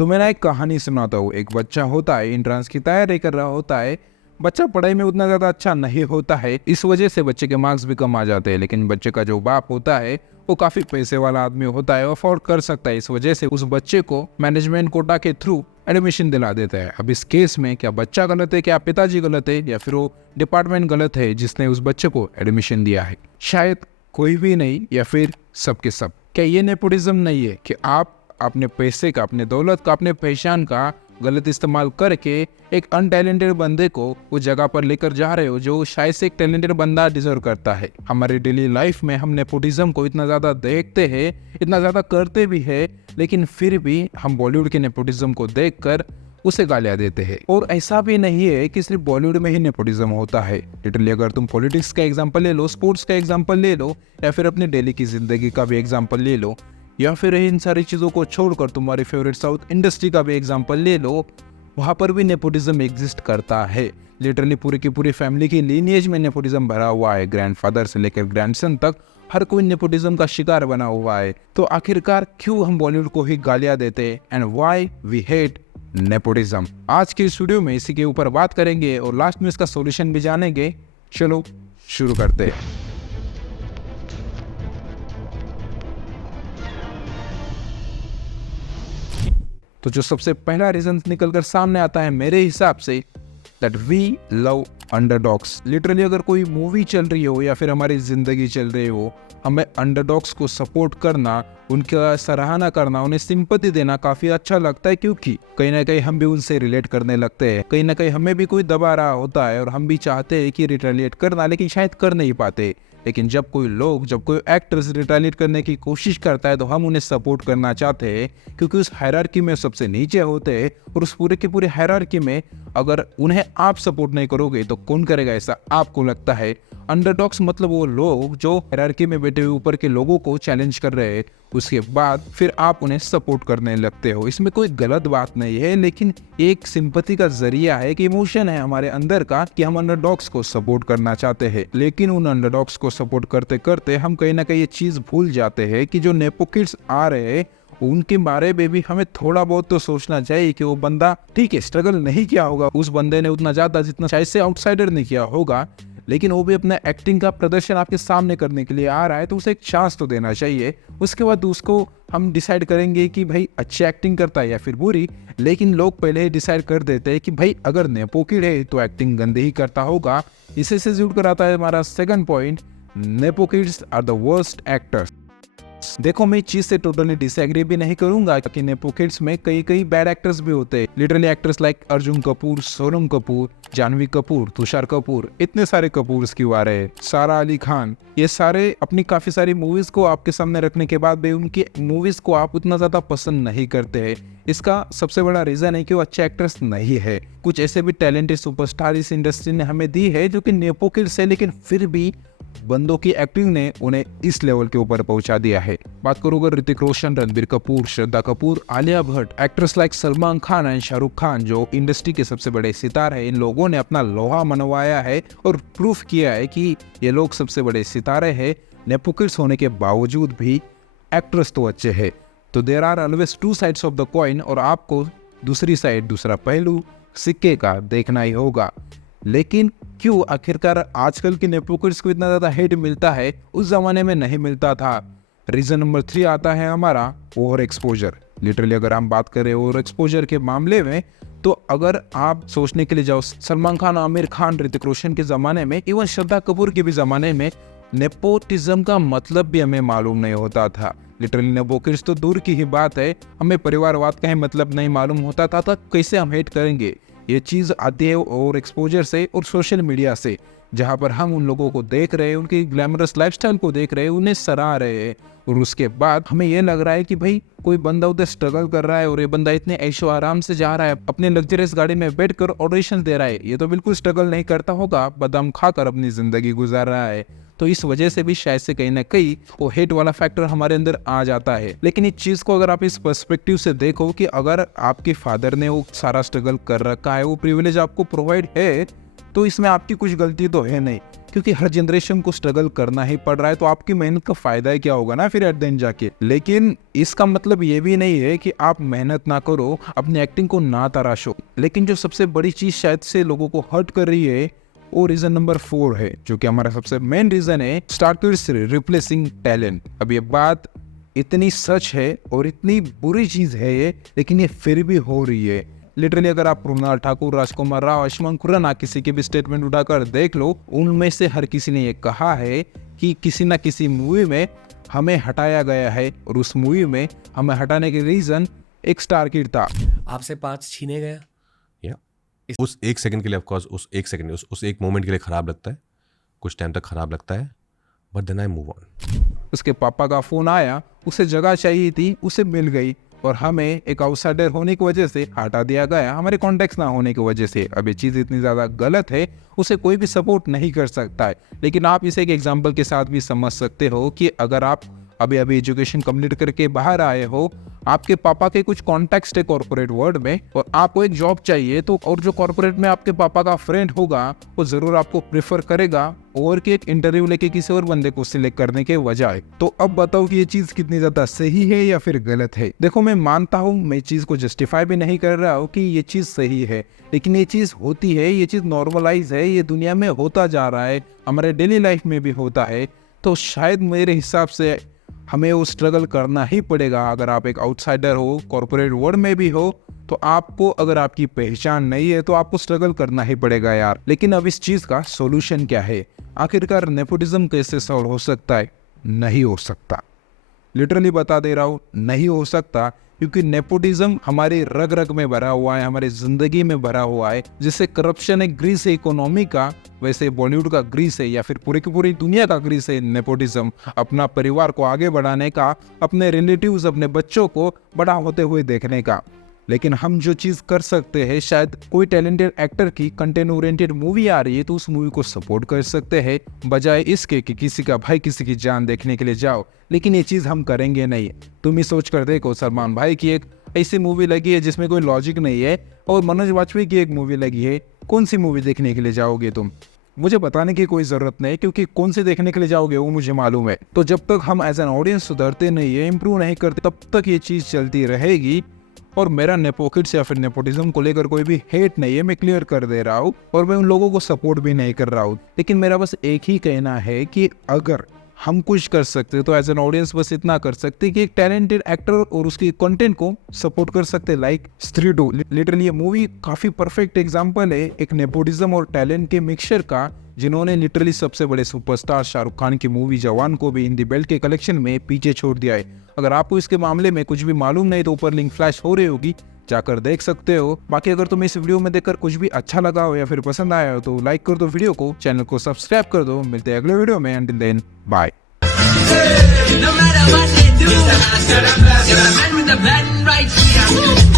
तो मैं ना एक कहानी सुनाता हूँ। एक बच्चा होता है, एंट्रेंस की तैयारी कर रहा होता है। बच्चा पढ़ाई में उतना ज़्यादा अच्छा नहीं होता है, इस वजह से बच्चे के मार्क्स भी कम आ जाते हैं। लेकिन बच्चे का जो बाप होता है वो काफ़ी पैसे वाला आदमी होता है, अफोर्ड कर सकता है। इस वजह से उस बच्चे को मैनेजमेंट कोटा के थ्रू एडमिशन दिला देता है। अब इस केस में क्या बच्चा गलत है, क्या पिताजी गलत है, या फिर वो डिपार्टमेंट गलत है जिसने उस बच्चे को एडमिशन दिया है? शायद कोई भी नहीं, या फिर सबके सब। क्या ये नेपोटिज्म नहीं है कि आप अपने पैसे का, अपने दौलत का, अपने पहचान का गलत इस्तेमाल करके एक अनटैलेंटेड बंदे को उस जगह पर लेकर जा रहे हो जो शायद से एक टैलेंटेड बंदा डिजर्व करता है? हमारे डेली लाइफ में हम नेपोटिज्म को इतना ज़्यादा देखते हैं, इतना ज़्यादा करते भी है, लेकिन फिर भी हम बॉलीवुड के नेपोटिज्म को देखकर उसे गालियां देते हैं। और ऐसा भी नहीं है कि सिर्फ बॉलीवुड में ही नेपोटिज्म होता है। लिटरली अगर तुम पॉलिटिक्स का एग्जांपल ले लो, स्पोर्ट्स का एग्जांपल ले लो, या फिर अपने डेली की जिंदगी का भी एग्जांपल ले लो, या फिर इन सारी चीज़ों को छोड़कर तुम्हारी फेवरेट साउथ इंडस्ट्री का भी एग्जांपल ले लो, वहाँ पर भी नेपोटिज्म एग्जिस्ट करता है। लिटरली पूरी की पूरी फैमिली की लीनिएज में नेपोटिज्म भरा हुआ है। ग्रैंडफादर से लेकर ग्रैंडसन तक हर कोई नेपोटिज्म का शिकार बना हुआ है। तो आखिरकार क्यों हम बॉलीवुड को ही गालियां देते हैं, and why we hate nepotism? आज के इस वीडियो में इसी के ऊपर बात करेंगे और लास्ट में इसका सॉल्यूशन भी जानेंगे। चलो शुरू करते हैं। तो जो सबसे पहला रीजन निकल कर सामने आता है मेरे हिसाब से, that we love underdogs. Literally अगर कोई मूवी चल रही हो या फिर हमारी जिंदगी चल रही हो, हमें अंडरडॉग्स को सपोर्ट करना, उनका सराहना करना, उन्हें सिंपैथी देना काफी अच्छा लगता है, क्योंकि कहीं ना कहीं हम भी उनसे रिलेट करने लगते हैं। कहीं ना कहीं हमें भी कोई दबा रहा होता है और हम भी चाहते हैं कि रिटेलिएट करना, लेकिन शायद कर नहीं पाते। लेकिन जब कोई एक्टर्स रिटेलिएट करने की कोशिश करता है तो हम उन्हें सपोर्ट करना चाहते हैं, क्योंकि उस हायरार्की में सबसे नीचे होते हैं। और उस पूरे के पूरे हायरार्की में अगर उन्हें आप सपोर्ट नहीं करोगे तो कौन करेगा, ऐसा आपको लगता है? अंडरडॉग्स मतलब वो लोग जो हायरार्की में बैठे हुए ऊपर के लोगों को चैलेंज कर रहे हैं, उसके बाद फिर आप उन्हें सपोर्ट करने लगते हो। इसमें कोई गलत बात नहीं है, लेकिन एक सिंपैथी का जरिया है, कि इमोशन है हमारे अंदर का कि हम अंडरडॉग्स को सपोर्ट करना चाहते हैं। लेकिन उन अंडरडॉग्स को सपोर्ट करते करते हम कहीं ना कहीं ये चीज भूल जाते हैं कि जो नेपो किड्स आ रहे हैं उनके बारे में भी हमें थोड़ा बहुत तो सोचना चाहिए कि वो बंदा ठीक है, स्ट्रगल नहीं किया होगा उस बंदे ने उतना ज्यादा जितना शायद से आउटसाइडर ने किया होगा, लेकिन वो भी अपना एक्टिंग का प्रदर्शन आपके सामने करने के लिए आ रहा है, तो उसे एक चांस तो देना चाहिए। उसके बाद उसको हम डिसाइड करेंगे कि भाई अच्छी एक्टिंग करता है या फिर बुरी। लेकिन लोग पहले ही डिसाइड कर देते हैं कि भाई अगर नेपो किड है तो एक्टिंग गंदी ही करता होगा। इसे से जुड़ कर आता है हमारा second point, nepo kids are the worst actors. देखो, मैं इस चीज से टोटली डिसएग्री भी नहीं करूंगा कि नेपो किड्स में कई बैड एक्टर्स भी होते हैं। Literally actors like Arjun Kapoor, Sonam Kapoor, Janhvi Kapoor, Tushar Kapoor, इतने सारे कपूर्स क्यों आ रहे हैं, सारा अली खान, ये सारे अपनी काफी सारी मूवीज को आपके सामने रखने के बाद भी उनकी मूवीज को आप उतना ज्यादा पसंद नहीं करते हैं। इसका सबसे बड़ा रीजन है कि वो अच्छे एक्टर्स नहीं है। कुछ ऐसे भी टैलेंटेड सुपरस्टार इस इंडस्ट्री ने हमें दी है जो कि नेपो किड्स है, लेकिन फिर भी बंदों की एक्टिंग ने उन्हें इस लेवल के ऊपर पहुंचा दिया है। बात करूँ अगर Hrithik Roshan, Ranbir Kapoor, Shraddha Kapoor, Alia Bhatt, actress like Salman Khan and Shahrukh Khan, जो इंडस्ट्री के सबसे बड़े सितारे हैं, इन लोगों ने अपना लोहा मनवाया है और प्रूफ किया है कि ये लोग सबसे बड़े सितारे हैं। नेपो किड्स होने के बावजूद भी एक्ट्रेस तो अच्छे है। तो there are always two sides of the coin, और आपको दूसरी साइड, दूसरा पहलू सिक्के का देखना ही होगा। लेकिन क्यों आखिरकार आजकल के नेपो किड्स को इतना ज्यादा हेट मिलता है, उस जमाने में नहीं मिलता था? रीजन नंबर 3 आता है हमारा ओवर एक्सपोजर। लिटरली अगर हम बात करें ओवर एक्सपोजर के मामले में, तो अगर आप सोचने के लिए जाओ, सलमान खान, आमिर खान, ऋतिक रोशन के जमाने में, इवन श्रद्धा कपूर के भी जमाने में, नेपोटिज्म का मतलब भी हमें मालूम नहीं होता था। लिटरली नेपो किड्स तो दूर की ही बात है, हमें परिवारवाद का ही मतलब नहीं मालूम होता था, तो कैसे हम हेट करेंगे? ये चीज़ आती है और एक्सपोजर से और सोशल मीडिया से, जहाँ पर हम उन लोगों को देख रहे हैं, उनकी ग्लैमरस लाइफस्टाइल को देख रहे हैं, उन्हें सराह रहे हैं, और उसके बाद हमें ये लग रहा है कि भाई कोई बंदा उधर स्ट्रगल कर रहा है और ये बंदा इतने ऐशो आराम से जा रहा है, अपने लग्जरियस गाड़ी में बैठकर ऑडिशन दे रहा है, ये तो बिल्कुल स्ट्रगल नहीं करता होगा, बादाम खाकर अपनी जिंदगी गुजार रहा है। तो इस वजह से भी शायद से कहीं ना कहीं वो हेट वाला फैक्टर हमारे अंदर आ जाता है। लेकिन इस चीज को अगर आप इस पर्सपेक्टिव से देखो कि अगर आपके फादर ने वो सारा स्ट्रगल कर रखा है, वो प्रिविलेज आपको प्रोवाइड है, तो इसमें आपकी कुछ गलती तो है नहीं। क्योंकि हर जनरेशन को स्ट्रगल करना ही पड़ रहा है, तो आपकी मेहनत का फायदा ही क्या होगा ना फिर एट द एंड जाके। लेकिन इसका मतलब ये भी नहीं है कि आप मेहनत ना करो, अपनी एक्टिंग को ना तराशो। लेकिन जो सबसे बड़ी चीज शायद से लोगों को हर्ट कर रही है वो रीजन नंबर 4 है, जो कि हमारा सबसे मेन रीजन है, स्टार किड्स रिप्लेसिंग टैलेंट। अब ये बात इतनी सच है और इतनी बुरी चीज है ये, लेकिन ये फिर भी हो रही है। लिटरली अगर आप मृणाल ठाकुर, राजकुमार राव, आयुष्मान खुराना किसी के भी स्टेटमेंट उठाकर देख लो, उनमें से हर किसी ने ये कहा है कि किसी ना किसी मूवी में हमें हटाया गया है और उस मूवी में हमें हटाने के रीजन एक स्टार किड था। आपसे 5 छीने गया या उस एक सेकंड के लिए, ऑफकोर्स उस एक सेकंड, उस एक मोमेंट के लिए खराब लगता है, कुछ टाइम तक खराब लगता है, but then I move on. उसके पापा का फोन आया, उसे जगह चाहिए थी, उसे मिल गई, और हमें एक आउटसाइडर होने की वजह से हटा दिया गया, हमारे कॉन्टेक्ट ना होने की वजह से। अब ये चीज़ इतनी ज़्यादा गलत है, उसे कोई भी सपोर्ट नहीं कर सकता है। लेकिन आप इसे एक एग्जाम्पल के साथ भी समझ सकते हो कि अगर आप अभी अभी एजुकेशन कंप्लीट करके बाहर आए हो, आपके पापा के कुछ कॉन्टेक्ट है कॉर्पोरेट वर्ल्ड में, और आपको एक जॉब चाहिए, तो और जो कॉर्पोरेट में आपके पापा का फ्रेंड होगा वो जरूर आपको प्रेफर करेगा और कि एक इंटरव्यू लेके किसी और बंदे को सिलेक्ट करने के बजाय। तो अब बताओ कि ये चीज कितनी ज्यादा सही है या फिर गलत है। देखो, मैं मानता हूँ, मैं चीज को जस्टिफाई भी नहीं कर रहा हूँ कि ये चीज सही है, लेकिन ये चीज होती है, ये चीज नॉर्मलाइज है, ये दुनिया में होता जा रहा है, हमारे डेली लाइफ में भी होता है। तो शायद मेरे हिसाब से हमें वो स्ट्रगल करना ही पड़ेगा। अगर आप एक आउटसाइडर हो, कॉर्पोरेट वर्ल्ड में भी हो, तो आपको, अगर आपकी पहचान नहीं है तो आपको स्ट्रगल करना ही पड़ेगा यार। लेकिन अब इस चीज का सॉल्यूशन क्या है? आखिरकार नेपोटिज्म कैसे सॉल्व हो सकता है? नहीं हो सकता। लिटरली बता दे रहा हूँ, नहीं हो सकता, क्योंकि नेपोटिज्म हमारी रग रग में भरा हुआ है, हमारी जिंदगी में भरा हुआ है। जैसे करप्शन एक ग्रीस है इकोनॉमी का, वैसे बॉलीवुड का ग्रीस है, या फिर पूरी की पूरी दुनिया का ग्रीस है नेपोटिज्म। अपना परिवार को आगे बढ़ाने का, अपने रिलेटिव्स, अपने बच्चों को बड़ा होते हुए देखने का। लेकिन हम जो चीज़ कर सकते हैं, शायद कोई टैलेंटेड एक्टर की कंटेंट ओरिएंटेड मूवी आ रही है तो उस मूवी को सपोर्ट कर सकते हैं, बजाय इसके कि किसी का भाई किसी की जान देखने के लिए जाओ। लेकिन ये चीज़ हम करेंगे नहीं। तुम ही सोच कर देखो, सलमान भाई की एक ऐसी मूवी लगी है जिसमें कोई लॉजिक नहीं है, और मनोज वाजपेयी की एक मूवी लगी है, कौन सी मूवी देखने के लिए जाओगे तुम? मुझे बताने की कोई ज़रूरत नहीं, क्योंकि कौन से देखने के लिए जाओगे वो मुझे मालूम है। तो जब तक हम एज एन ऑडियंस सुधरते नहीं है, इम्प्रूव नहीं करते, तब तक ये चीज़ चलती रहेगी। और मेरा नेपोकिड्स या फिर नेपोटिज्म को लेकर कोई भी हेट नहीं है, मैं क्लियर कर दे रहा हूँ, और मैं उन लोगों को सपोर्ट भी नहीं कर रहा हूँ। लेकिन मेरा बस एक ही कहना है कि अगर हम कुछ कर सकते तो एज एन ऑडियंस बस इतना कर सकते कि एक टैलेंटेड एक्टर और उसकी कंटेंट को सपोर्ट कर सकते, लाइक स्त्री 2। लिटरली ये मूवी काफी परफेक्ट एग्जांपल है एक नेपोटिज्म और टैलेंट के मिक्सचर का, जिन्होंने लिटरली सबसे बड़े सुपरस्टार शाहरुख खान की मूवी जवान को भी हिंदी बेल्ट के कलेक्शन में पीछे छोड़ दिया है। अगर आपको इसके मामले में कुछ भी मालूम नहीं तो ऊपर लिंक फ्लैश हो रही होगी, जाकर देख सकते हो। बाकी अगर तुम्हें इस वीडियो में देखकर कुछ भी अच्छा लगा हो या फिर पसंद आया हो तो लाइक कर दो वीडियो को, चैनल को सब्सक्राइब कर दो। मिलते हैं अगले वीडियो में, अंटिल देन बाय।